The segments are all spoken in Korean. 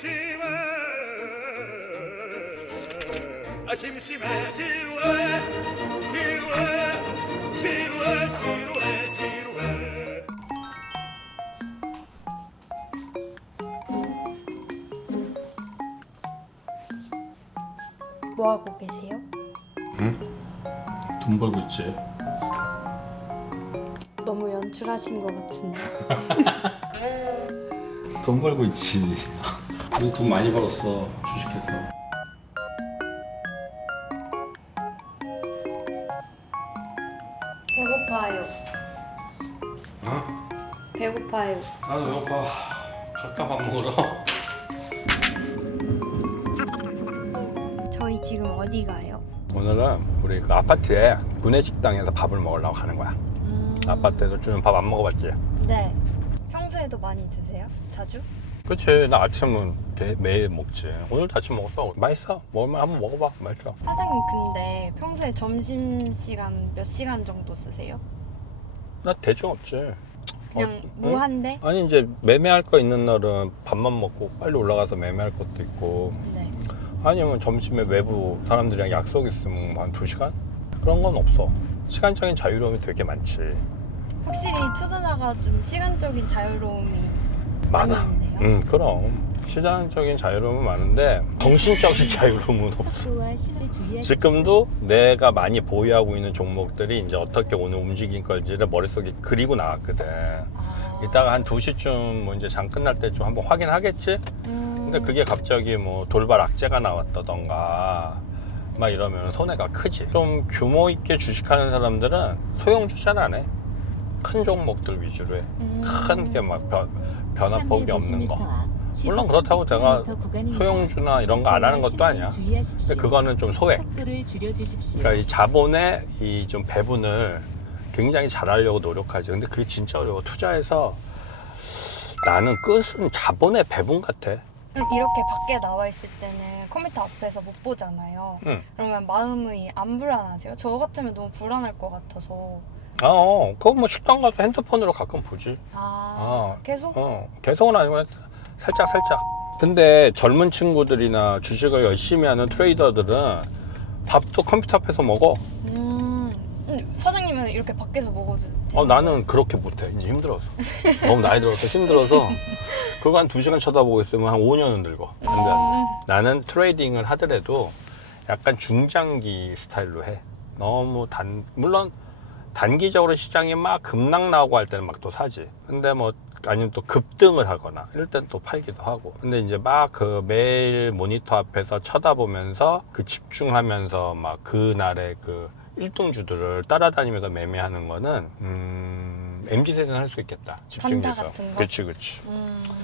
심심해 심심해 지루해 지루해 지루해 지루해 지루해 뭐 하고 계세요? 돈 벌고 있지. 너무 연출하신 것 같은데. 돈 벌고 있지. 우리 돈 많이 벌었어, 주식해서. 배고파요. 어? 배고파요. 나도 배고파. 각각 밥 먹으러. 저희 지금 어디 가요? 오늘은 우리 그 아파트에 구내식당에서 밥을 먹으려고 가는 거야. 아파트에서 주는 밥 안 먹어봤지? 네. 평소에도 많이 드세요? 자주? 그치, 나 아침은 매일 먹지. 오늘도 아침 먹었어. 맛있어. 먹으면 한번 먹어봐. 맛있어. 사장님 근데 평소에 점심시간 몇 시간 정도 쓰세요? 나 대충 없지. 그냥 응? 무한대? 아니 이제 매매할 거 있는 날은 밥만 먹고 빨리 올라가서 매매할 것도 있고, 네. 아니면 점심에 외부 사람들이랑 약속 있으면 한 2시간? 그런 건 없어. 시간적인 자유로움이 되게 많지. 확실히 투자자가 좀 시간적인 자유로움이 많아. 많이 있네요. 응, 그럼. 시장적인 자유로움은 많은데 정신적인 자유로움은 없어. 지금도 내가 많이 보유하고 있는 종목들이 이제 어떻게 오늘 움직일 걸지를 머릿속에 그리고 나왔거든. 이따가 한 2시쯤 뭐 이제 장 끝날 때쯤 한번 확인하겠지? 근데 그게 갑자기 뭐 돌발 악재가 나왔다던가 막 이러면 손해가 크지. 좀 규모 있게 주식하는 사람들은 소형주 잘 안 해. 큰 종목들 위주로 해. 큰 게 막 변화폭이 없는 거. 물론 그렇다고 제가 소형주나 이런 거 안 하는 것도 아니야. 근데 그거는 좀 소액. 그러니까 이 자본의 이 좀 배분을 굉장히 잘하려고 노력하지. 근데 그게 진짜 어려워. 투자해서 나는 끝은 자본의 배분 같아. 이렇게 밖에 나와 있을 때는 컴퓨터 앞에서 못 보잖아요. 응. 그러면 마음이 안 불안하세요? 저 같으면 너무 불안할 것 같아서. 그거 뭐 식당 가서 핸드폰으로 가끔 보지. 계속? 계속은 아니고 살짝. 근데 젊은 친구들이나 주식을 열심히 하는 트레이더들은 밥도 컴퓨터 앞에서 먹어. 사장님은 이렇게 밖에서 먹어도 돼요? 나는 그렇게 못해. 이제 힘들어서. 너무 나이 들어서 힘들어서 그거 한 2시간 쳐다보고 있으면 한 5년은 늙어. 안 돼. 나는 트레이딩을 하더라도 약간 중장기 스타일로 해. 너무 물론 단기적으로 시장이 막 급락 나오고 할 때는 막 또 사지. 근데 뭐 아니면 또 급등을 하거나 이럴 땐 또 팔기도 하고. 근데 이제 막 그 매일 모니터 앞에서 쳐다보면서 그 집중하면서 막 그날의 그 일등주들을 따라다니면서 매매하는 거는 MZ세대는 할 수 있겠다. 집중해서. 단타 같은 거? 그렇지.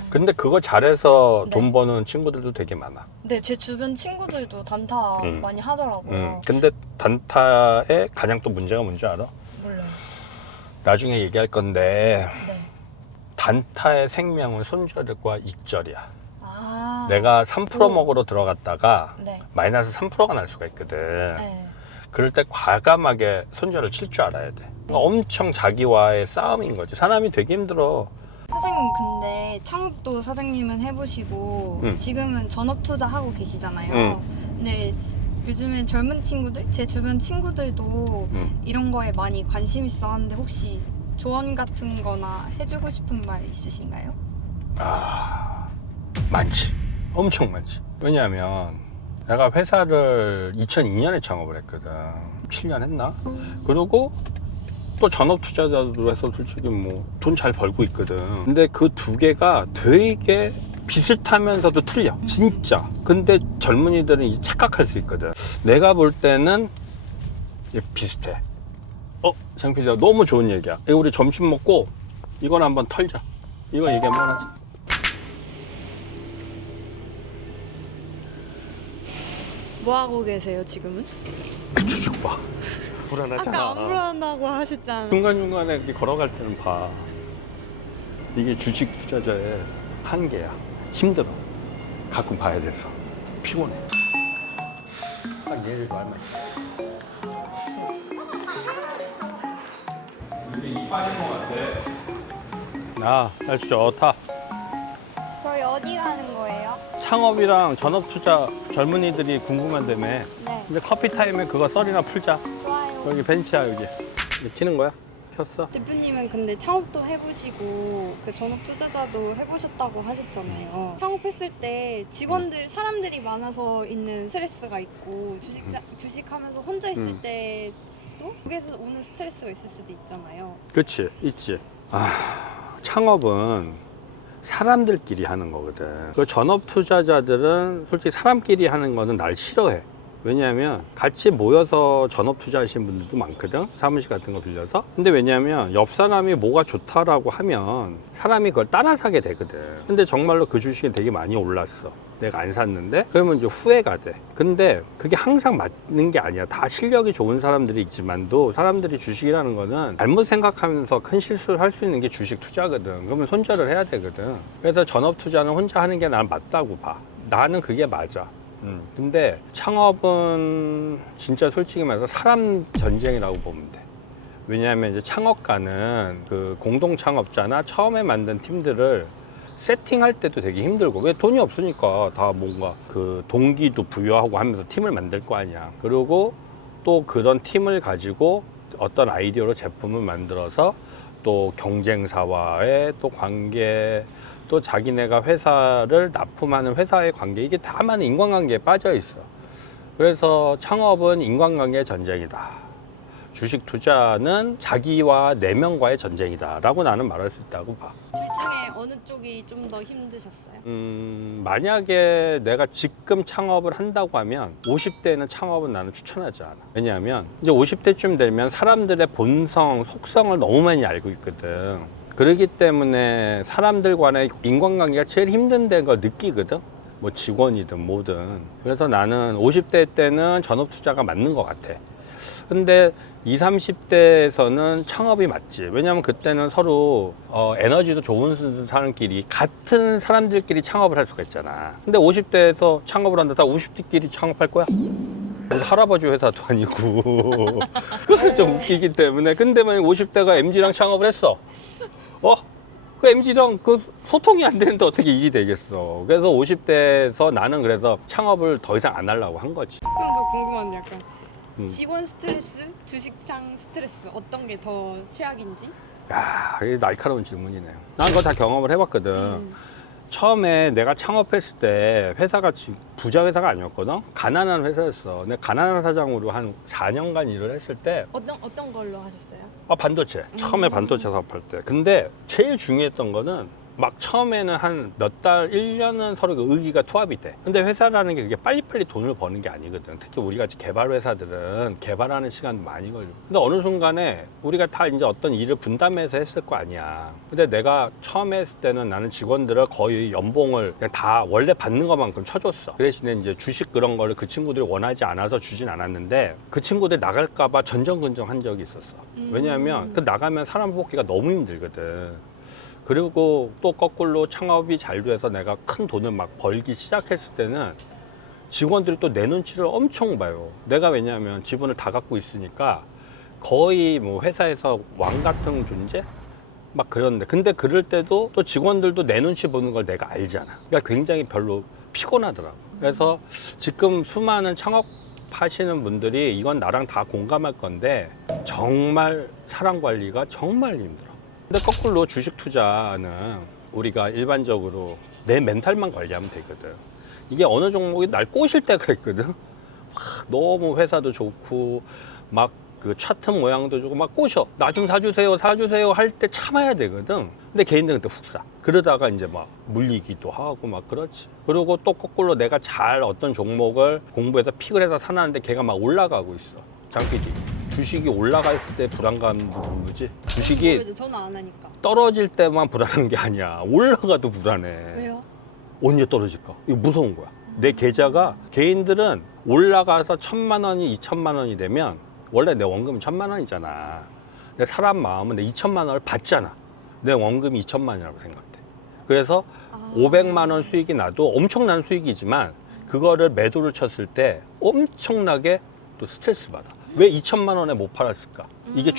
근데 그거 잘해서 네. 돈 버는 친구들도 되게 많아. 네, 제 주변 친구들도 단타 많이 하더라고요. 근데 단타의 가장 또 문제가 뭔지 알아? 몰라요. 나중에 얘기할 건데 네. 단타의 생명은 손절과 익절이야. 내가 내가 3% 먹으러 들어갔다가 네. 마이너스 3%가 날 수가 있거든. 네. 그럴 때 과감하게 손절을 칠 줄 알아야 돼. 그러니까 엄청 자기와의 싸움인 거지. 사람이 되게 힘들어. 사장님 근데 창업도 사장님은 해보시고 지금은 전업 투자하고 계시잖아요. 근데 요즘엔 젊은 친구들, 제 주변 친구들도 이런 거에 많이 관심 있어 하는데 혹시 조언 같은 거나 해주고 싶은 말 있으신가요? 많지. 엄청 많지. 왜냐하면 내가 회사를 2002년에 창업을 했거든. 7년 했나? 그리고 또 전업 투자자도 해서 솔직히 뭐 돈 잘 벌고 있거든. 근데 그 두 개가 되게 비슷하면서도 틀려. 진짜. 근데 젊은이들은 이제 착각할 수 있거든. 내가 볼 때는 비슷해. 장PD야, 너무 좋은 얘기야. 이거 우리 점심 먹고 이건 한번 털자. 이거 얘기 한번 하자. 뭐 하고 계세요 지금은? 주식 봐. 불안하잖아. 아까 안 불안하다고 하셨잖아요. 중간중간에 이렇게 걸어갈 때는 봐. 이게 주식 투자자의 한계야. 힘들어. 가끔 봐야 돼서. 피곤해. 딱 얘를 말만 있어. 이게 이 빠진 것 같아. 날씨 좋다. 저희 어디 가는 거예요? 창업이랑 전업투자 젊은이들이 궁금한다며. 네. 근데 커피 타임에 그거 썰이나 풀자. 좋아요. 여기 벤치야 여기. 이거 키는 거야? 켰어? 대표님은 근데 창업도 해보시고 그 전업 투자자도 해보셨다고 하셨잖아요. 창업했을 때 직원들 사람들이 많아서 있는 스트레스가 있고 주식하면서 혼자 있을 때도 거기에서 오는 스트레스가 있을 수도 있잖아요. 그치, 있지. 창업은 사람들끼리 하는 거거든. 그 전업 투자자들은 솔직히 사람끼리 하는 거는 날 싫어해. 왜냐하면 같이 모여서 전업 투자하시는 분들도 많거든, 사무실 같은 거 빌려서. 근데 왜냐하면 옆 사람이 뭐가 좋다라고 하면 사람이 그걸 따라 사게 되거든. 근데 정말로 그 주식이 되게 많이 올랐어, 내가 안 샀는데. 그러면 이제 후회가 돼. 근데 그게 항상 맞는 게 아니야. 다 실력이 좋은 사람들이 있지만도 사람들이 주식이라는 거는 잘못 생각하면서 큰 실수를 할 수 있는 게 주식 투자거든. 그러면 손절을 해야 되거든. 그래서 전업 투자는 혼자 하는 게 난 맞다고 봐. 나는 그게 맞아. 근데 창업은 진짜 솔직히 말해서 사람 전쟁이라고 보면 돼. 왜냐하면 이제 창업가는 그 공동 창업자나 처음에 만든 팀들을 세팅할 때도 되게 힘들고, 왜 돈이 없으니까 다 뭔가 그 동기도 부여하고 하면서 팀을 만들 거 아니야. 그리고 또 그런 팀을 가지고 어떤 아이디어로 제품을 만들어서 또 경쟁사와의 또 관계, 또 자기네가 회사를 납품하는 회사의 관계, 이게 다 많은 인간관계에 빠져 있어. 그래서 창업은 인간관계의 전쟁이다. 주식 투자는 자기와 내면과의 전쟁이다 라고 나는 말할 수 있다고 봐. 둘 중에 어느 쪽이 좀 더 힘드셨어요? 만약에 내가 지금 창업을 한다고 하면 50대에는 창업은 나는 추천하지 않아. 왜냐하면 이제 50대쯤 되면 사람들의 본성, 속성을 너무 많이 알고 있거든. 그렇기 때문에 사람들 간의 인간관계가 제일 힘든 걸 느끼거든. 뭐 직원이든 뭐든. 그래서 나는 50대 때는 전업 투자가 맞는 것 같아. 근데 20, 30대에서는 창업이 맞지. 왜냐면 그때는 서로 에너지도 좋은 사람끼리, 같은 사람들끼리 창업을 할 수가 있잖아. 근데 50대에서 창업을 한다, 다 50대끼리 창업할 거야? 할아버지 회사도 아니고. 그게 좀 웃기기 때문에. 근데 만약 50대가 MG랑 창업을 했어. 그 MG랑 그 소통이 안 되는데 어떻게 일이 되겠어. 그래서 50대에서 나는 그래서 창업을 더 이상 안 하려고 한 거지. 조금 더 궁금한데 약간 직원 스트레스, 주식창 스트레스 어떤 게 더 최악인지? 야, 이게 날카로운 질문이네요. 난 그거 다 경험을 해봤거든. 처음에 내가 창업했을 때 회사가 부자 회사가 아니었거든. 가난한 회사였어. 내가 가난한 사장으로 한 4년간 일을 했을 때 어떤 걸로 하셨어요? 반도체. 처음에 반도체 사업할 때. 근데 제일 중요했던 거는 막 처음에는 한 몇 달, 1년은 서로 의기가 투합이 돼. 근데 회사라는 게 그게 빨리빨리 돈을 버는 게 아니거든. 특히 우리 같이 개발 회사들은 개발하는 시간도 많이 걸리고. 근데 어느 순간에 우리가 다 이제 어떤 일을 분담해서 했을 거 아니야. 근데 내가 처음에 했을 때는 나는 직원들을 거의 연봉을 그냥 다 원래 받는 것만큼 쳐줬어. 그 대신에 이제 주식 그런 거를 그 친구들이 원하지 않아서 주진 않았는데, 그 친구들이 나갈까봐 전전긍긍 한 적이 있었어. 왜냐하면 그 나가면 사람 뽑기가 너무 힘들거든. 그리고 또 거꾸로 창업이 잘 돼서 내가 큰 돈을 막 벌기 시작했을 때는 직원들이 또 내 눈치를 엄청 봐요. 내가 왜냐하면 지분을 다 갖고 있으니까 거의 뭐 회사에서 왕 같은 존재? 막 그런데. 근데 그럴 때도 또 직원들도 내 눈치 보는 걸 내가 알잖아. 그러니까 굉장히 별로 피곤하더라고. 그래서 지금 수많은 창업하시는 분들이 이건 나랑 다 공감할 건데, 정말 사람 관리가 정말 힘들어. 근데 거꾸로 주식 투자는 우리가 일반적으로 내 멘탈만 관리하면 되거든. 이게 어느 종목이 날 꼬실 때가 있거든. 너무 회사도 좋고 막 그 차트 모양도 좋고 막 꼬셔. 나 좀 사주세요 할 때 참아야 되거든. 근데 개인들은 그때 훅 사. 그러다가 이제 막 물리기도 하고 막 그렇지. 그리고 또 거꾸로 내가 잘 어떤 종목을 공부해서 픽을 해서 사놨는데 걔가 막 올라가고 있어. 장 PD, 주식이 올라갈 때 불안감도 모르지. 주식이 모르죠. 저는 안 하니까. 떨어질 때만 불안한 게 아니야. 올라가도 불안해. 왜요? 언제 떨어질까? 이거 무서운 거야. 내 계좌가, 개인들은 올라가서 1,000만 원이 2,000만 원이 되면 원래 내 원금은 1,000만 원이잖아. 근데 사람 마음은 내 2,000만 원을 받잖아. 내 원금이 2,000만 원이라고 생각돼. 그래서 500만 원 수익이 나도 엄청난 수익이지만 그거를 매도를 쳤을 때 엄청나게 또 스트레스 받아. 왜 2,000만 원에 못 팔았을까? 이게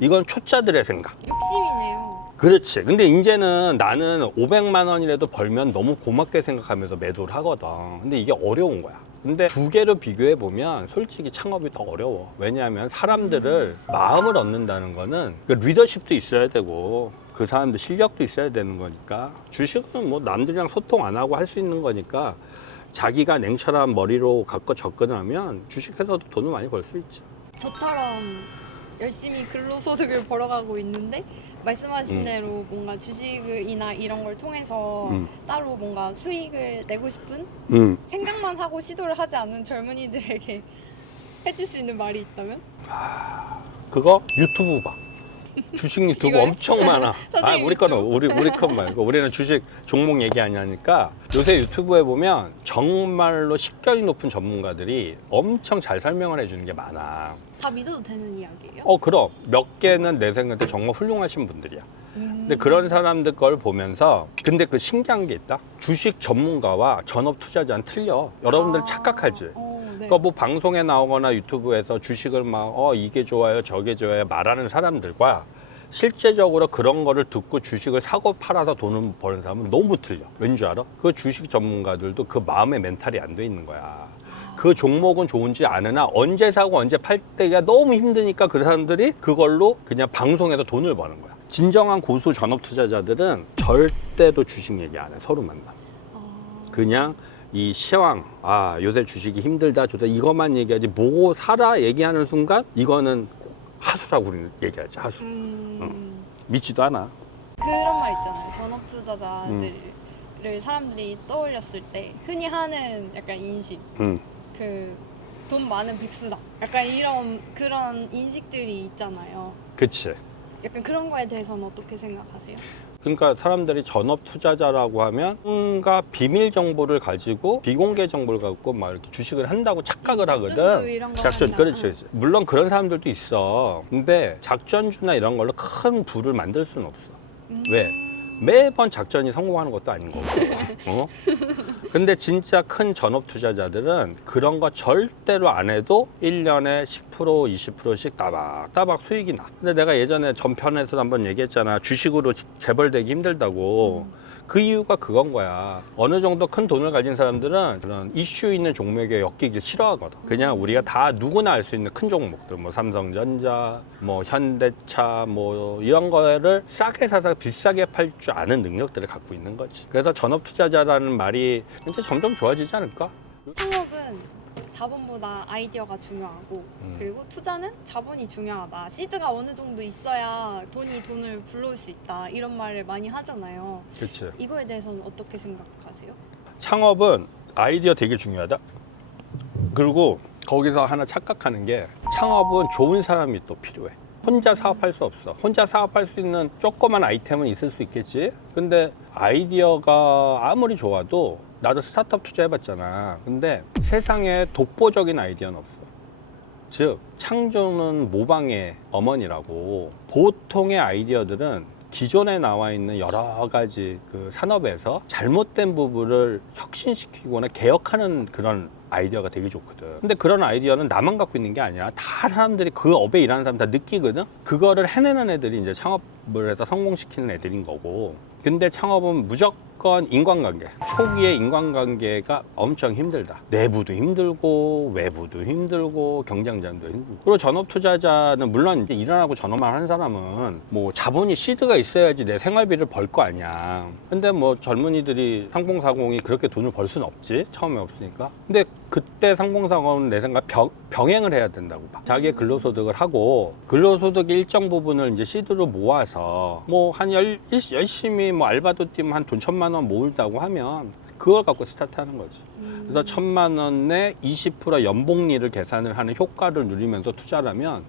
이건 초짜들의 생각. 욕심이네요. 그렇지. 근데 이제는 나는 500만 원이라도 벌면 너무 고맙게 생각하면서 매도를 하거든. 근데 이게 어려운 거야. 근데 두 개를 비교해 보면 솔직히 창업이 더 어려워. 왜냐하면 사람들을 마음을 얻는다는 거는 그 리더십도 있어야 되고 그 사람들 실력도 있어야 되는 거니까. 주식은 뭐 남들이랑 소통 안 하고 할 수 있는 거니까 자기가 냉철한 머리로 갖고 접근하면 주식에서도 돈을 많이 벌 수 있지. 저처럼 열심히 근로소득을 벌어가고 있는데 말씀하신 대로 뭔가 주식이나 이런 걸 통해서 따로 뭔가 수익을 내고 싶은 생각만 하고 시도를 하지 않은 젊은이들에게 해줄 수 있는 말이 있다면? 그거 유튜브 봐. 주식 유튜브 이거요? 엄청 많아. 선생님 우리 거는 우리 건 말고 우리는 주식 종목 얘기 안 하니까 요새 유튜브에 보면 정말로 식견이 높은 전문가들이 엄청 잘 설명을 해주는 게 많아. 다 믿어도 되는 이야기예요? 그럼 몇 개는 내 생각에 정말 훌륭하신 분들이야. 근데 그런 사람들 걸 보면서 근데 그 신기한 게 있다. 주식 전문가와 전업 투자자는 틀려. 여러분들 착각하지. 네. 그러니까 뭐 방송에 나오거나 유튜브에서 주식을 막 이게 좋아요 저게 좋아요 말하는 사람들과 실제적으로 그런 거를 듣고 주식을 사고 팔아서 돈을 버는 사람은 너무 틀려. 왠지 알아? 그 주식 전문가들도 그 마음의 멘탈이 안 돼 있는 거야. 그 종목은 좋은지 아느나 언제 사고 언제 팔 때가 너무 힘드니까 그 사람들이 그걸로 그냥 방송에서 돈을 버는 거야. 진정한 고수 전업 투자자들은 절대로 주식 얘기 안 해. 서로 만나. 그냥 이 시황, 요새 주식이 힘들다, 좋다, 이것만 얘기하지, 뭐 사라 얘기하는 순간, 이거는 하수라고 우리는 얘기하지, 하수. 믿지도 않아. 그런 말 있잖아요. 전업 투자자들을 사람들이 떠올렸을 때 흔히 하는 약간 인식, 그 돈 많은 백수다. 약간 이런 그런 인식들이 있잖아요. 그치. 약간 그런 거에 대해서는 어떻게 생각하세요? 그러니까 사람들이 전업 투자자라고 하면 뭔가 비밀 정보를 가지고 비공개 정보를 갖고 막 이렇게 주식을 한다고 착각을 하거든. 작전주 이런 거 작전, 하나. 그렇지. 물론 그런 사람들도 있어. 근데 작전주나 이런 걸로 큰 부를 만들 수는 없어. 왜? 매번 작전이 성공하는 것도 아닌 거고. 근데 진짜 큰 전업 투자자들은 그런 거 절대로 안 해도 1년에 10% 20%씩 따박따박 수익이 나. 근데 내가 예전에 전편에서도 한번 얘기했잖아. 주식으로 재벌되기 힘들다고. 그 이유가 그건 거야. 어느 정도 큰 돈을 가진 사람들은 그런 이슈 있는 종목에 엮이기 싫어하거든. 그냥 우리가 다 누구나 알 수 있는 큰 종목들, 뭐 삼성전자, 뭐 현대차, 뭐 이런 거를 싸게 사서 비싸게 팔 줄 아는 능력들을 갖고 있는 거지. 그래서 전업 투자자라는 말이 이제 점점 좋아지지 않을까? 창업은 자본보다 아이디어가 중요하고 그리고 투자는 자본이 중요하다. 시드가 어느 정도 있어야 돈을 불러올 수 있다. 이런 말을 많이 하잖아요. 그렇지. 이거에 대해서는 어떻게 생각하세요? 창업은 아이디어 되게 중요하다. 그리고 거기서 하나 착각하는 게 창업은 좋은 사람이 또 필요해. 혼자 사업할 수 없어. 혼자 사업할 수 있는 조그만 아이템은 있을 수 있겠지. 근데 아이디어가 아무리 좋아도 나도 스타트업 투자해봤잖아. 근데 세상에 독보적인 아이디어는 없어. 즉 창조는 모방의 어머니라고. 보통의 아이디어들은 기존에 나와 있는 여러 가지 그 산업에서 잘못된 부분을 혁신시키거나 개혁하는 그런 아이디어가 되게 좋거든. 근데 그런 아이디어는 나만 갖고 있는 게 아니야. 다 사람들이 그 업에 일하는 사람 다 느끼거든. 그거를 해내는 애들이 이제 창업을 해서 성공시키는 애들인 거고. 근데 창업은 무조건 인간관계. 초기에 인간관계가 엄청 힘들다. 내부도 힘들고 외부도 힘들고 경쟁자도 힘들고. 그리고 전업 투자자는 물론 이제 일하고 전업만 하는 사람은 뭐 자본이 시드가 있어야지 내 생활비를 벌 거 아니야. 근데 뭐 젊은이들이 상봉사공이 그렇게 돈을 벌 수는 없지. 처음에 없으니까. 근데 그때 상봉사공은 내 생각 병행을 해야 된다고 봐. 자기의 근로소득을 하고 근로소득의 일정 부분을 이제 시드로 모아서 뭐 한 열심히 뭐 알바도 뛰면 한 돈 1,000만 원 모을다고 하면 그걸 갖고 스타트하는 거지. 그래서 1,000만 원에 20% 연봉리를 계산을 하는 효과를 누리면서 투자를 하면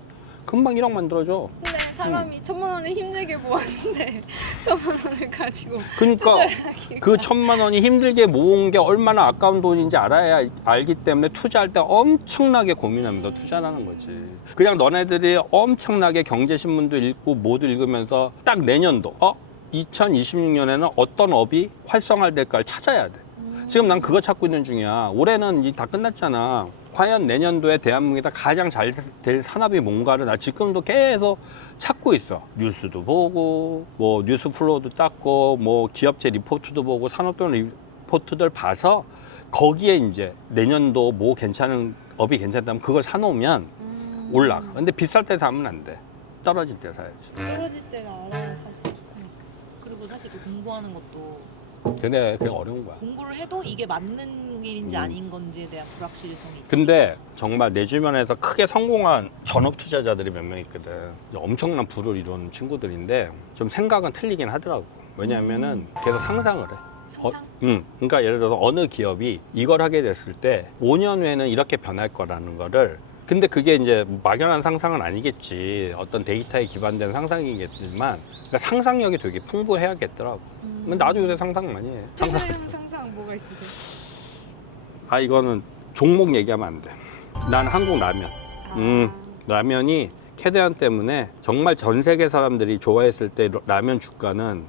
금방 1억 만들어줘. 근데 사람이 1,000만 원을 힘들게 모았는데 1,000만 원을 가지고 그러니까 투자를 하기가 그 1,000만 원이 힘들게 모은 게 얼마나 아까운 돈인지 알기 때문에 투자할 때 엄청나게 고민하면서 투자를 하는 거지. 그냥 너네들이 엄청나게 경제신문도 읽고 뭐도 읽으면서 딱 내년도 2026년에는 어떤 업이 활성화될까를 찾아야 돼. 지금 난 그거 찾고 있는 중이야. 올해는 이제 다 끝났잖아. 과연 내년도에 대한민국에서 가장 잘 될 산업이 뭔가를 나 지금도 계속 찾고 있어. 뉴스도 보고 뭐 뉴스 플로우도 닦고 뭐 기업체 리포트도 보고 산업동 리포트들 봐서 거기에 이제 내년도 뭐 괜찮은 업이 괜찮다면 그걸 사놓으면 올라가. 근데 비쌀 때 사면 안 돼. 떨어질 때 사야지. 떨어질 때를 알아야 사지. 그리고 사실 그 공부하는 것도 그래, 그게 어려운 거야. 공부를 해도 이게 맞는 일인지 아닌 건지에 대한 불확실성이 있어. 근데 정말 내 주변에서 크게 성공한 전업 투자자들이 몇 명 있거든. 엄청난 부를 이룬 친구들인데 좀 생각은 틀리긴 하더라고. 왜냐하면은 계속 상상을 해. 상상? 그러니까 예를 들어서 어느 기업이 이걸 하게 됐을 때 5년 후에는 이렇게 변할 거라는 거를 근데 그게 이제 막연한 상상은 아니겠지. 어떤 데이터에 기반된 상상이겠지만 그러니까 상상력이 되게 풍부해야겠더라고. 근데 나도 요새 상상 많이 해. 최고형 상상 뭐가 있으세요? 아 이거는 종목 얘기하면 안 돼. 난 한국 라면. 라면이 캐대안 때문에 정말 전 세계 사람들이 좋아했을 때 라면 주가는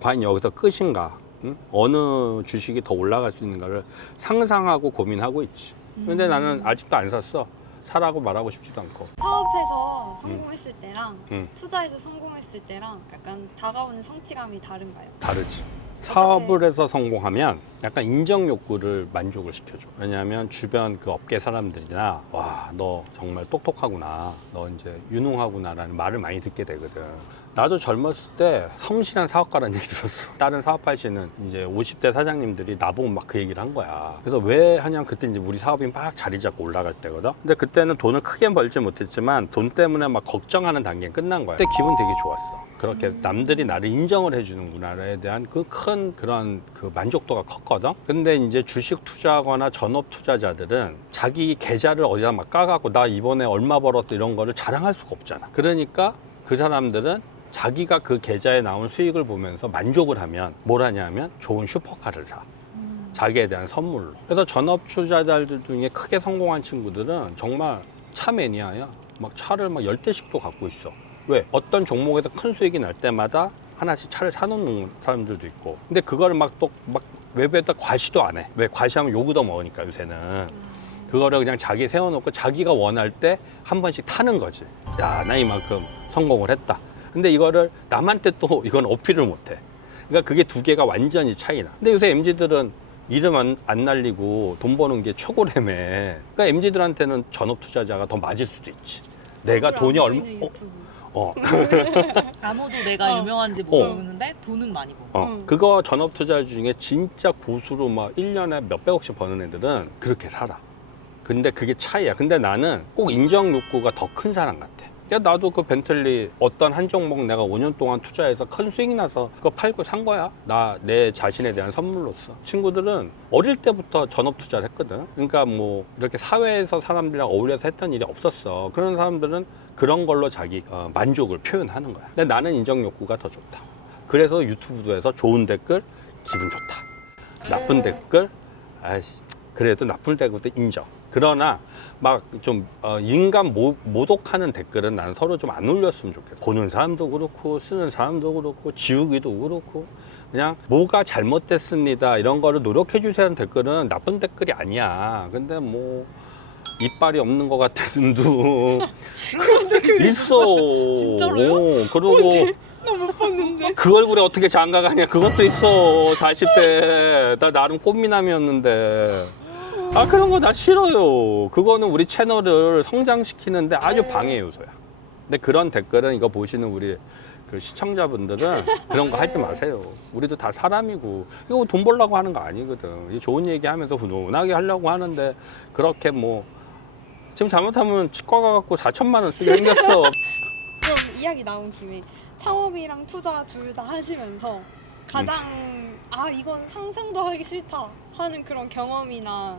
과연 여기서 끝인가? 응? 어느 주식이 더 올라갈 수 있는가를 상상하고 고민하고 있지. 근데 나는 아직도 안 샀어. 사라고 말하고 싶지도 않고. 사업해서 성공했을 때랑 응. 투자해서 성공했을 때랑 약간 다가오는 성취감이 다른가요? 다르지. 사업을 해서 성공하면 약간 인정 욕구를 만족을 시켜줘. 왜냐하면 주변 그 업계 사람들이나 와, 너 정말 똑똑하구나. 너 이제 유능하구나라는 말을 많이 듣게 되거든. 나도 젊었을 때 성실한 사업가라는 얘기 들었어. 다른 사업하시는 이제 50대 사장님들이 나보고 막 그 얘기를 한 거야. 그래서 왜 하냐면 그때 이제 우리 사업이 막 자리 잡고 올라갈 때거든. 근데 그때는 돈을 크게 벌지 못했지만 돈 때문에 막 걱정하는 단계는 끝난 거야. 그때 기분 되게 좋았어. 그렇게 남들이 나를 인정을 해주는구나에 대한 그 큰 그런 그 만족도가 컸거든. 근데 이제 주식 투자하거나 전업 투자자들은 자기 계좌를 어디다 막 까갖고 나 이번에 얼마 벌었어 이런 거를 자랑할 수가 없잖아. 그러니까 그 사람들은 자기가 그 계좌에 나온 수익을 보면서 만족을 하면 뭘 하냐면 좋은 슈퍼카를 사. 자기에 대한 선물로. 그래서 전업 투자자들 중에 크게 성공한 친구들은 정말 차 매니아야. 막 차를 막 10대씩도 갖고 있어. 왜? 어떤 종목에서 큰 수익이 날 때마다 하나씩 차를 사놓는 사람들도 있고. 근데 그거를 막 또 막 외부에다 과시도 안 해. 왜? 과시하면 욕 얻어먹으니까 요새는. 그거를 그냥 자기 세워놓고 자기가 원할 때 한 번씩 타는 거지. 야, 나 이만큼 성공을 했다. 근데 이거를 남한테 또 이건 어필을 못 해. 그러니까 그게 두 개가 완전히 차이나. 근데 요새 MZ들은 이름 안 날리고 돈 버는 게 최고라며. 그러니까 MZ들한테는 전업 투자자가 더 맞을 수도 있지. 내가 돈이 얼마 아무도 내가 유명한지 모르는데 돈은 많이 벌어. 그거 전업 투자 중에 진짜 고수로 막 1년에 몇백억씩 버는 애들은 그렇게 살아. 근데 그게 차이야. 근데 나는 꼭 인정 욕구가 더 큰 사람 같아. 야, 나도 그 벤틀리 어떤 한 종목 내가 5년 동안 투자해서 큰 수익 나서 그거 팔고 산 거야. 내 자신에 대한 선물로서. 친구들은 어릴 때부터 전업 투자를 했거든. 그러니까 뭐 이렇게 사회에서 사람들이랑 어울려서 했던 일이 없었어. 그런 사람들은 그런 걸로 자기 만족을 표현하는 거야. 근데 나는 인정 욕구가 더 좋다. 그래서 유튜브에서 좋은 댓글 기분 좋다. 나쁜 댓글 아이씨 그래도 나쁜 댓글도 인정. 그러나 막 좀 인간 모독하는 댓글은 난 서로 좀 안 올렸으면 좋겠어. 보는 사람도 그렇고 쓰는 사람도 그렇고 지우기도 그렇고 그냥 뭐가 잘못됐습니다 이런 거를 노력해 주세요는 댓글은 나쁜 댓글이 아니야. 근데 뭐 이빨이 없는 것 같은 눈도 있어. 진짜로요? 그러고 나 못 봤는데. 그 얼굴에 어떻게 장가가냐 그것도 있어. 40대 나 나름 꽃미남이었는데 아 그런 거 나 싫어요. 그거는 우리 채널을 성장시키는데 아주 방해 요소야. 근데 그런 댓글은 이거 보시는 우리 그 시청자분들은 그런 거 하지 마세요. 우리도 다 사람이고 이거 돈 벌려고 하는 거 아니거든. 좋은 얘기하면서 훈훈하게 하려고 하는데 그렇게 뭐 지금 잘못하면 치과 가갖고 4천만 원 쓰게 생겼어. 그럼 이야기 나온 김에 창업이랑 투자 둘 다 하시면서 가장 아 이건 상상도 하기 싫다 하는 그런 경험이나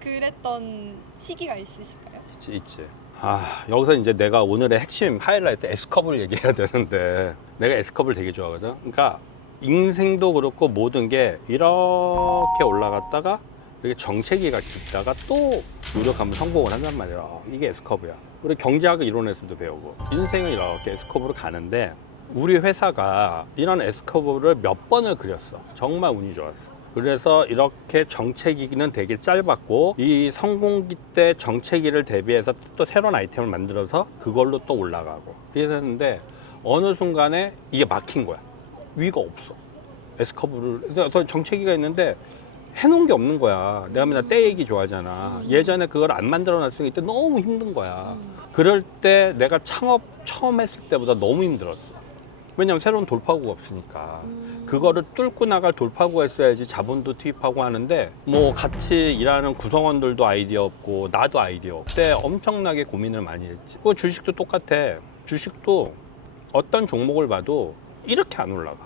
그랬던 시기가 있으실까요? 있지. 아 여기서 이제 내가 오늘의 핵심 하이라이트 S컵을 얘기해야 되는데 내가 S컵을 되게 좋아하거든. 그러니까 인생도 그렇고 모든 게 이렇게 올라갔다가 이렇게 정체기가 깊다가 또 노력하면 성공을 한단 말이야. 이게 S컵이야. 우리 경제학 이론에서도 배우고 인생은 이렇게 S컵으로 가는데 우리 회사가 이런 S컵을 몇 번을 그렸어. 정말 운이 좋았어. 그래서 이렇게 정체기는 되게 짧았고 이 성공기 때 정체기를 대비해서 또 새로운 아이템을 만들어서 그걸로 또 올라가고 이랬는데 어느 순간에 이게 막힌 거야. 위가 없어. S커브를 그래서 정체기가 있는데 해놓은 게 없는 거야. 내가 맨날 때 얘기 좋아하잖아. 예전에 그걸 안 만들어 놨으니까 이때 너무 힘든 거야. 그럴 때 내가 창업 처음 했을 때보다 너무 힘들었어. 왜냐면 새로운 돌파구가 없으니까. 그거를 뚫고 나갈 돌파구가 있어야지 자본도 투입하고 하는데 뭐 같이 일하는 구성원들도 아이디어 없고 나도 아이디어 없고 그때 엄청나게 고민을 많이 했지. 그 주식도 똑같아. 주식도 어떤 종목을 봐도 이렇게 안 올라가.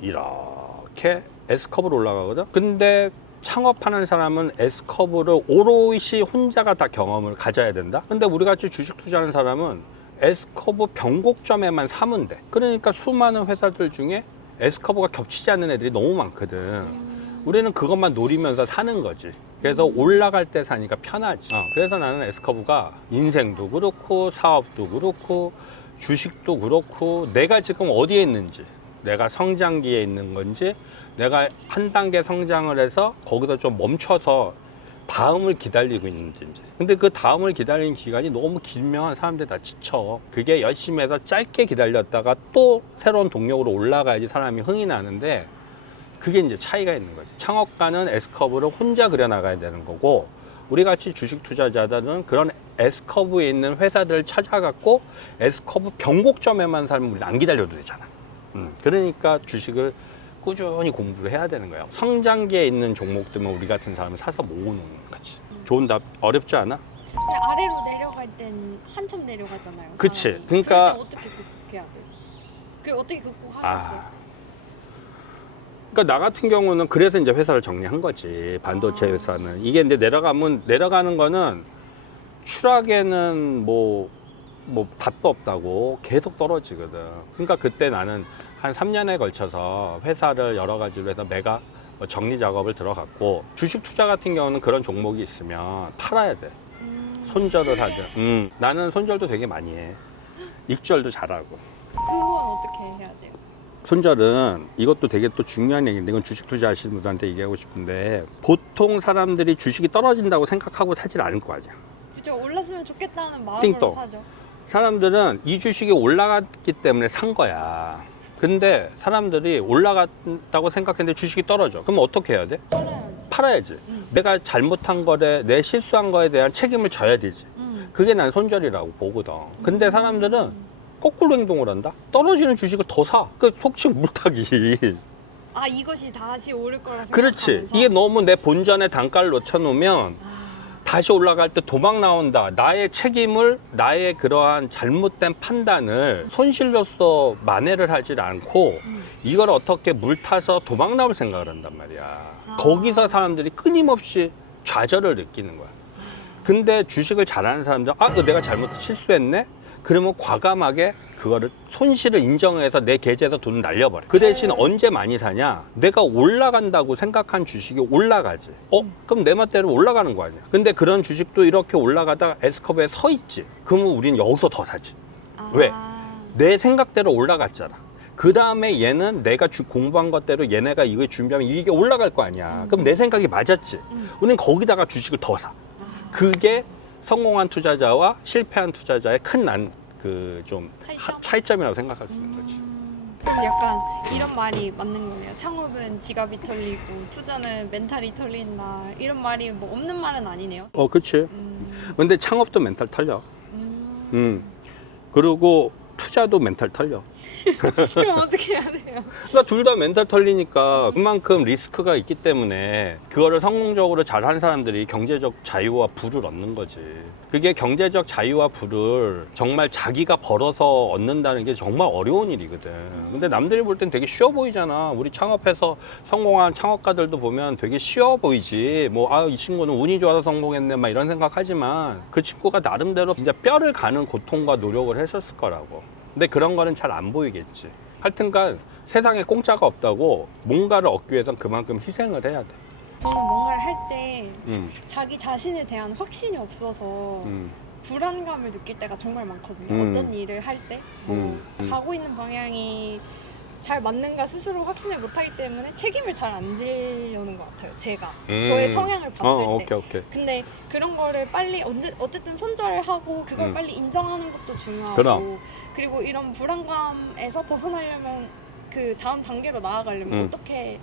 이렇게 S컵으로 올라가거든. 근데 창업하는 사람은 S컵으로 오롯이 혼자가 다 경험을 가져야 된다. 근데 우리 같이 주식 투자하는 사람은 S커브 변곡점에만 사면 돼. 그러니까 수많은 회사들 중에 S커브가 겹치지 않는 애들이 너무 많거든. 우리는 그것만 노리면서 사는 거지. 그래서 올라갈 때 사니까 편하지. 그래서 나는 S커브가 인생도 그렇고 사업도 그렇고 주식도 그렇고 내가 지금 어디에 있는지, 내가 성장기에 있는 건지, 내가 한 단계 성장을 해서 거기서 좀 멈춰서 다음을 기다리고 있는지. 근데 그 다음을 기다리는 기간이 너무 길면 사람들이 다 지쳐. 그게 열심히 해서 짧게 기다렸다가 또 새로운 동력으로 올라가야지 사람이 흥이 나는데 그게 이제 차이가 있는 거지. 창업가는 S커브를 혼자 그려나가야 되는 거고 우리 같이 주식 투자자들은 그런 S커브에 있는 회사들을 찾아갖고 S커브 변곡점에만 살면 우리는 안 기다려도 되잖아. 그러니까 주식을 꾸준히 공부를 해야 되는 거예요. 성장기에 있는 종목들만 우리 같은 사람은 사서 모으는 거지. 좋은 답 어렵지 않아? 근데 아래로 내려갈 땐 한참 내려가잖아요. 그치. 사람이. 그러니까- 그럴 때 어떻게 극복해야 돼요? 그걸 어떻게 극복하셨어요? 그러니까 나 같은 경우는 그래서 이제 회사를 정리한 거지. 반도체 회사는. 이게 이제 내려가는 거는 추락에는 뭐 답도 없다고 계속 떨어지거든. 그러니까 그때 나는 한 3년에 걸쳐서 회사를 여러 가지로 해서 매각 정리 작업을 들어갔고 주식 투자 같은 경우는 그런 종목이 있으면 팔아야 돼. 손절을 하든. 나는 손절도 되게 많이 해. 익절도 잘하고. 그건 어떻게 해야 돼요? 손절은 이것도 되게 또 중요한 얘기인데 이건 주식 투자하시는 분들한테 얘기하고 싶은데 보통 사람들이 주식이 떨어진다고 생각하고 사질 않을 거 아니야. 그죠. 올랐으면 좋겠다는 마음으로 띵동. 사죠. 사람들은 이 주식이 올라갔기 때문에 산 거야. 근데 사람들이 올라갔다고 생각했는데 주식이 떨어져. 그럼 어떻게 해야 돼? 팔아야지. 팔아야지. 내가 잘못한 거래, 내 실수한 거에 대한 책임을 져야 되지. 그게 난 손절이라고 보거든. 근데 사람들은 거꾸로 행동을 한다? 떨어지는 주식을 더 사. 그 속칭 물타기. 아, 이것이 다시 오를 거라 그렇지. 생각하면서. 이게 너무 내 본전에 단가를 놓쳐놓으면 다시 올라갈 때 도망 나온다. 나의 책임을, 나의 그러한 잘못된 판단을 손실로서 만회를 하질 않고 이걸 어떻게 물타서 도망 나올 생각을 한단 말이야. 거기서 사람들이 끊임없이 좌절을 느끼는 거야. 근데 주식을 잘하는 사람들은 내가 실수했네? 그러면 과감하게 그거를 손실을 인정해서 내 계좌에서 돈을 날려버려. 그 대신 언제 많이 사냐? 내가 올라간다고 생각한 주식이 올라가지. 그럼 내 맛대로 올라가는 거 아니야. 근데 그런 주식도 이렇게 올라가다가 S컵에 서 있지. 그러면 우리는 여기서 더 사지. 왜? 내 생각대로 올라갔잖아. 그 다음에 얘는 내가 공부한 것대로 얘네가 이거 준비하면 이게 올라갈 거 아니야. 그럼 내 생각이 맞았지. 우리는 거기다가 주식을 더 사. 그게 성공한 투자자와 실패한 투자자의 큰 차이점이라고 생각할 수 있는 거지. 그럼 약간 이런 말이 맞는 거네요. 창업은 지갑이 털리고 투자는 멘탈이 털린다. 이런 말이 뭐 없는 말은 아니네요. 그치. 근데 창업도 멘탈 털려. 그리고 투자도 멘탈 털려. 그럼 어떻게 해야 돼요? 그러니까 둘 다 멘탈 털리니까 그만큼 리스크가 있기 때문에 그거를 성공적으로 잘한 사람들이 경제적 자유와 부를 얻는 거지. 그게 경제적 자유와 부를 정말 자기가 벌어서 얻는다는 게 정말 어려운 일이거든. 근데 남들이 볼 땐 되게 쉬워 보이잖아. 우리 창업해서 성공한 창업가들도 보면 되게 쉬워 보이지. 이 친구는 운이 좋아서 성공했네 막 이런 생각하지만 그 친구가 나름대로 진짜 뼈를 가는 고통과 노력을 했었을 거라고. 근데 그런 거는 잘 안 보이겠지. 하여튼간 세상에 공짜가 없다고 뭔가를 얻기 위해서는 그만큼 희생을 해야 돼. 저는 뭔가를 할 때 음. 자기 자신에 대한 확신이 없어서 불안감을 느낄 때가 정말 많거든요. 어떤 일을 할 때 가고 있는 방향이 잘 맞는가 스스로 확신을 못하기 때문에 책임을 잘 안 지려는 것 같아요. 제가 저의 성향을 봤을 때. 오케이. 근데 그런 거를 빨리 어쨌든 손절하고 그걸 빨리 인정하는 것도 중요하고 그럼. 그리고 이런 불안감에서 벗어나려면 그 다음 단계로 나아가려면 어떻게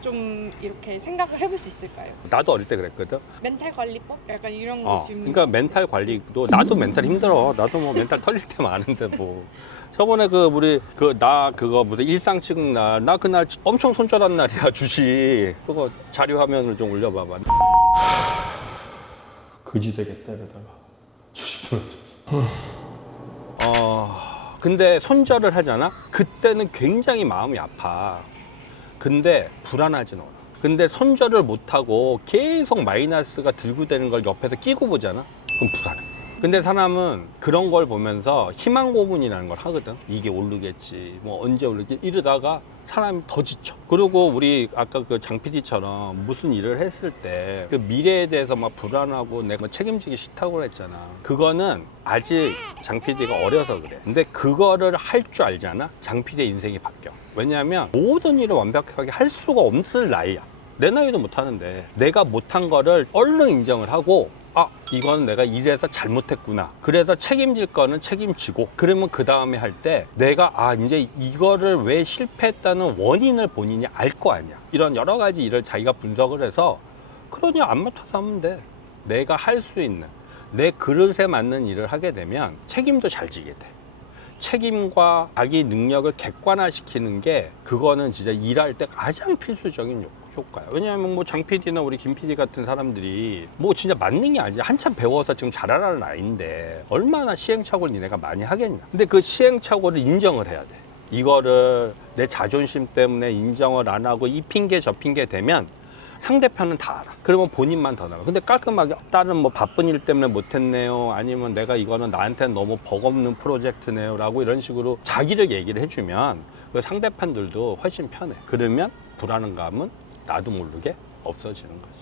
좀 이렇게 생각을 해볼 수 있을까요? 나도 어릴 때 그랬거든. 멘탈 관리법? 약간 이런 거 질문. 그러니까 멘탈 관리도 나도 멘탈 힘들어. 나도 뭐 멘탈 털릴 때 많은데 뭐. 저번에 우리 나 그거 무슨 일상 찍은 날 나 그날 엄청 손절한 날이야 주식. 그거 자료 화면을 좀 올려봐봐. 그지 되겠다 이러다가 주식 떨어졌어. 근데 손절을 하잖아. 그때는 굉장히 마음이 아파. 근데 불안하진 않아. 근데 손절을 못하고 계속 마이너스가 들고 되는 걸 옆에서 끼고 보잖아. 그럼 불안해. 근데 사람은 그런 걸 보면서 희망 고문이라는 걸 하거든. 이게 오르겠지, 뭐 언제 오르겠지 이러다가 사람이 더 지쳐. 그리고 우리 아까 그 장 PD처럼 무슨 일을 했을 때 그 미래에 대해서 막 불안하고 내가 책임지기 싫다고 그랬잖아. 그거는 아직 장 PD가 어려서 그래. 근데 그거를 할 줄 알잖아. 장 PD의 인생이 바뀌어. 왜냐하면 모든 일을 완벽하게 할 수가 없을 나이야. 내 나이도 못하는데 내가 못한 거를 얼른 인정을 하고 이건 내가 이래서 잘못했구나. 그래서 책임질 거는 책임지고 그러면 그 다음에 할 때 내가 이제 이거를 왜 실패했다는 원인을 본인이 알 거 아니야. 이런 여러 가지 일을 자기가 분석을 해서 그러니 안 맡아서 하면 돼. 내가 할 수 있는 내 그릇에 맞는 일을 하게 되면 책임도 잘 지게 돼. 책임과 자기 능력을 객관화시키는 게 그거는 진짜 일할 때 가장 필수적인 효과야. 왜냐하면 뭐 장 PD나 우리 김 PD 같은 사람들이 뭐 진짜 맞는 게 아니지. 한참 배워서 지금 잘하라는 나이인데 얼마나 시행착오를 니네가 많이 하겠냐. 근데 그 시행착오를 인정을 해야 돼. 이거를 내 자존심 때문에 인정을 안 하고 이 핑계 저 핑계 대면 상대편은 다 알아. 그러면 본인만 더 나가. 근데 깔끔하게 다른 뭐 바쁜 일 때문에 못했네요. 아니면 내가 이거는 나한테는 너무 버겁는 프로젝트네요. 라고 이런 식으로 자기를 얘기를 해주면 그 상대편들도 훨씬 편해. 그러면 불안감은 나도 모르게 없어지는 거지.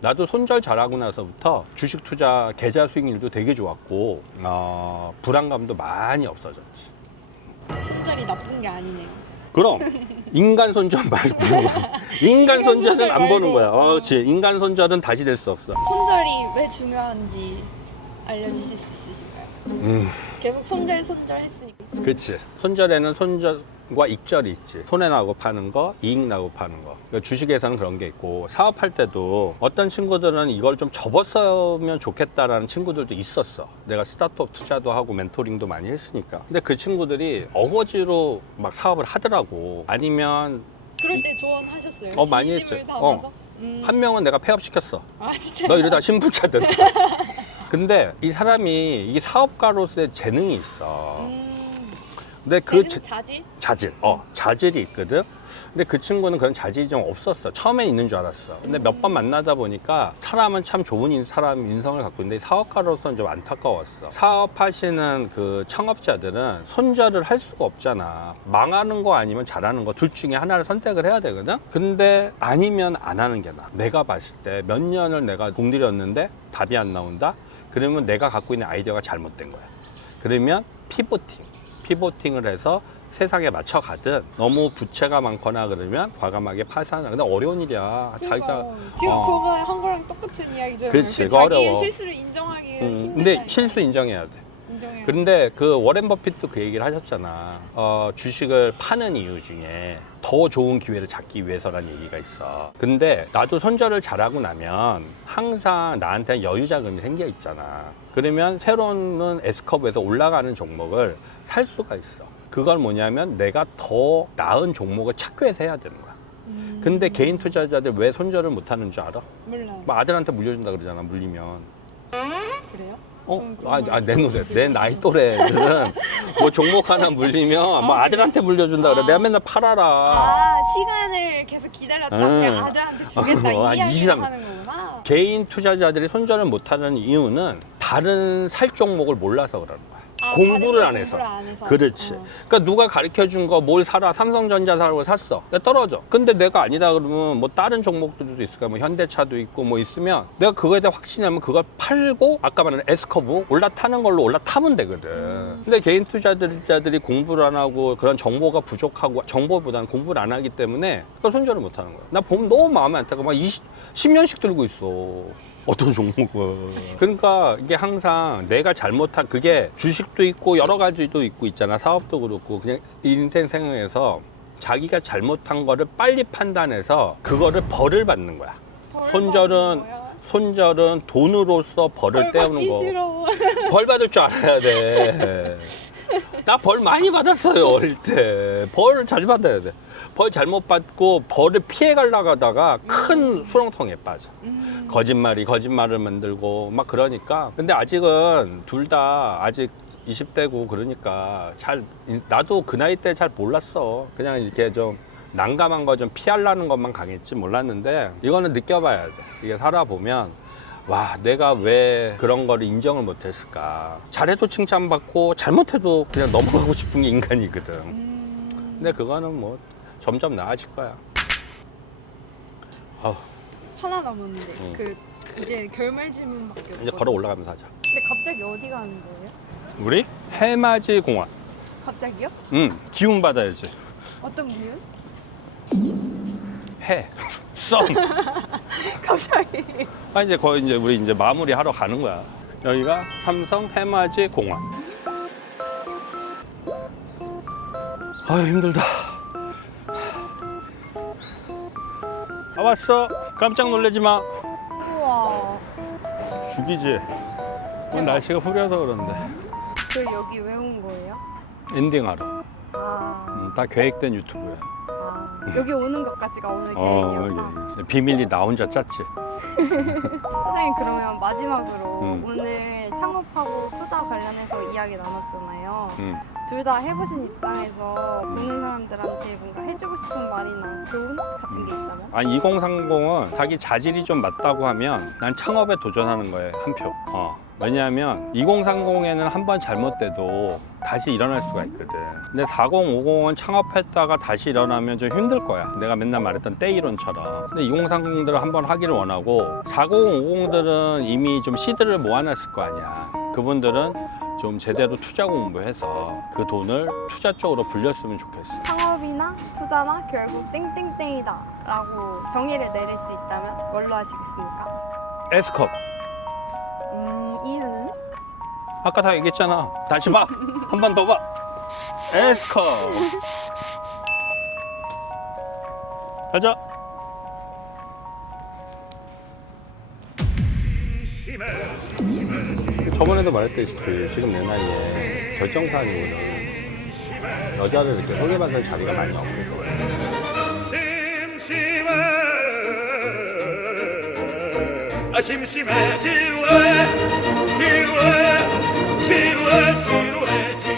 나도 손절 잘하고 나서부터 주식 투자 계좌 수익률도 되게 좋았고 불안감도 많이 없어졌지. 손절이 나쁜 게 아니네요. 그럼 인간 손절 말고 인간 손절은 손절 안 보는 말고. 거야. 그렇지. 인간 손절은 다시 될 수 없어. 손절이 왜 중요한지 알려주실 수 있으신가요? 계속 손절 했으니까. 그렇지. 손절에는 손절과 익절이 있지. 손해나고 파는 거, 이익나고 파는 거. 그러니까 주식에서는 그런 게 있고 사업할 때도 어떤 친구들은 이걸 좀 접었으면 좋겠다라는 친구들도 있었어. 내가 스타트업 투자도 하고 멘토링도 많이 했으니까. 근데 그 친구들이 어거지로 막 사업을 하더라고. 아니면 그럴 때 조언하셨어요? 많이 진심을 했죠. 담아서? 한 명은 내가 폐업시켰어. 진짜요? 너 이러다 신분차 된다. 근데 이 사람이 이게 사업가로서의 재능이 있어. 근데 재능, 자질? 자질이 있거든. 근데 그 친구는 그런 자질이 좀 없었어. 처음에 있는 줄 알았어. 근데 몇 번 만나다 보니까 사람은 참 좋은 사람 인성을 갖고 있는데 사업가로서는 좀 안타까웠어. 사업하시는 그 창업자들은 손절을 할 수가 없잖아. 망하는 거 아니면 잘하는 거 둘 중에 하나를 선택을 해야 되거든. 근데 아니면 안 하는 게 나아. 내가 봤을 때 몇 년을 내가 공들였는데 답이 안 나온다? 그러면 내가 갖고 있는 아이디어가 잘못된 거야. 그러면 피보팅을 해서 세상에 맞춰가든 너무 부채가 많거나 그러면 과감하게 파산을. 근데 어려운 일이야. 자기가 지금 저가 한 거랑 똑같은 이야기잖아요. 그렇지, 그 그거 자기의 어려워. 실수를 인정하기가 힘들다. 근데 실수 인정해야 돼. 인정해요. 그런데 그 워렌 버핏도 그 얘기를 하셨잖아. 주식을 파는 이유 중에 더 좋은 기회를 잡기 위해서라는 얘기가 있어. 근데 나도 손절을 잘하고 나면 항상 나한테 여유 자금이 생겨 있잖아. 그러면 새로운 S커브에서 올라가는 종목을 살 수가 있어. 그걸 뭐냐면 내가 더 나은 종목을 찾기 위해서 해야 되는 거야. 근데 개인 투자자들 왜 손절을 못 하는 줄 알아? 몰라요. 뭐 아들한테 물려준다 그러잖아, 물리면. 그래요? 내 노래. 내 나이 또래들은 뭐 종목 하나 물리면 뭐 아들한테 물려준다 그래. 내가 맨날 팔아라. 시간을 계속 기다렸다가 아들한테 주겠다 이 이야기를 23. 하는 거구나. 개인 투자자들이 손절을 못하는 이유는 다른 살 종목을 몰라서 그러는 거야. 공부를 안 해서. 그렇지. 그러니까 누가 가르쳐 준 거 뭘 사라, 삼성전자 사라고 샀어. 내가 떨어져. 근데 내가 아니다 그러면 뭐 다른 종목들도 있을까, 뭐 현대차도 있고 뭐 있으면 내가 그거에 대해 확신이 나면 그걸 팔고 아까 말한 S커브 올라타는 걸로 올라타면 되거든. 근데 개인 투자자들이 공부를 안 하고 그런 정보가 부족하고 정보보다는 공부를 안 하기 때문에 손절을 못 하는 거야. 나 보면 너무 마음에 안 타고 막 10년씩 들고 있어. 어떤 종목을. 그러니까 이게 항상 내가 잘못한, 그게 주식도 있고 여러 가지도 있고 있잖아. 사업도 그렇고 그냥 인생 생활에서 자기가 잘못한 거를 빨리 판단해서 그거를 벌을 받는 거야. 손절은 돈으로서 벌을 떼우는 거. 싫어. 벌 받을 줄 알아야 돼. 나 벌 많이 받았어요, 어릴 때. 벌 잘 받아야 돼. 벌 잘못 받고 벌을 피해 가려고 하다가 큰 수렁통에 빠져. 거짓말을 만들고 막 그러니까. 근데 아직은 둘 다 아직 20대고 그러니까 나도 그 나이 때 잘 몰랐어. 그냥 이렇게 좀 난감한 거 좀 피하려는 것만 강했지 몰랐는데, 이거는 느껴봐야 돼. 이게 살아보면 와, 내가 왜 그런 거를 인정을 못했을까. 잘해도 칭찬받고 잘못해도 그냥 넘어가고 싶은 게 인간이거든. 근데 그거는 뭐 점점 나아질 거야. 아우, 하나 남았는데 이제 결말 질문밖에 없어. 이제 걸어 올라가면서 하자. 근데 갑자기 어디 가는 거예요? 우리 해맞이 공원. 갑자기요? 기운 받아야지. 어떤 기운? 해, 썸. 갑자기. 이제 거의 이제 우리 이제 마무리 하러 가는 거야. 여기가 삼성 해맞이 공원. 아유, 힘들다. 왔어. 깜짝 놀라지 마. 우와. 죽이지. 오늘 날씨가 흐려서 그런데. 그 여기 왜 온 거예요? 엔딩하러. 다 계획된 유튜브야. 여기 오는 것까지가 오늘 계획이었다. 이게 비밀이 나 혼자 짰지. 사장님, 그러면 마지막으로 음. 오늘 창업하고 투자 관련해서 이야기 나눴잖아요. 음. 둘 다 해보신 입장에서 보는 사람들한테 뭔가 해주고 싶은 말이나 교훈 같은 게 있다면? 아니, 2030은 자기 자질이 좀 맞다고 하면 난 창업에 도전하는 거에 한 표. 왜냐하면 2030에는 한 번 잘못돼도 다시 일어날 수가 있거든. 근데 4050은 창업했다가 다시 일어나면 좀 힘들 거야. 내가 맨날 말했던 때 이론처럼. 근데 2030들은 한 번 하기를 원하고 4050들은 이미 좀 시드를 모아놨을 거 아니야. 그분들은 좀 제대로 투자 공부해서 그 돈을 투자 쪽으로 불렸으면 좋겠어. 창업이나 투자나 결국 땡땡땡이다 라고 정의를 내릴 수 있다면 뭘로 하시겠습니까? S컵. 이유는? 아까 다 얘기했잖아. 다시 봐. 한 번 더 봐. S컵. 가자. 저번에도 말했다시피 지금 내 나이에 결정사항이거든. 여자를 이렇게 소개받을 자리가 많이 없는 거야. 심심해 심심해 지루해 지루해 지루해 지루해 지루해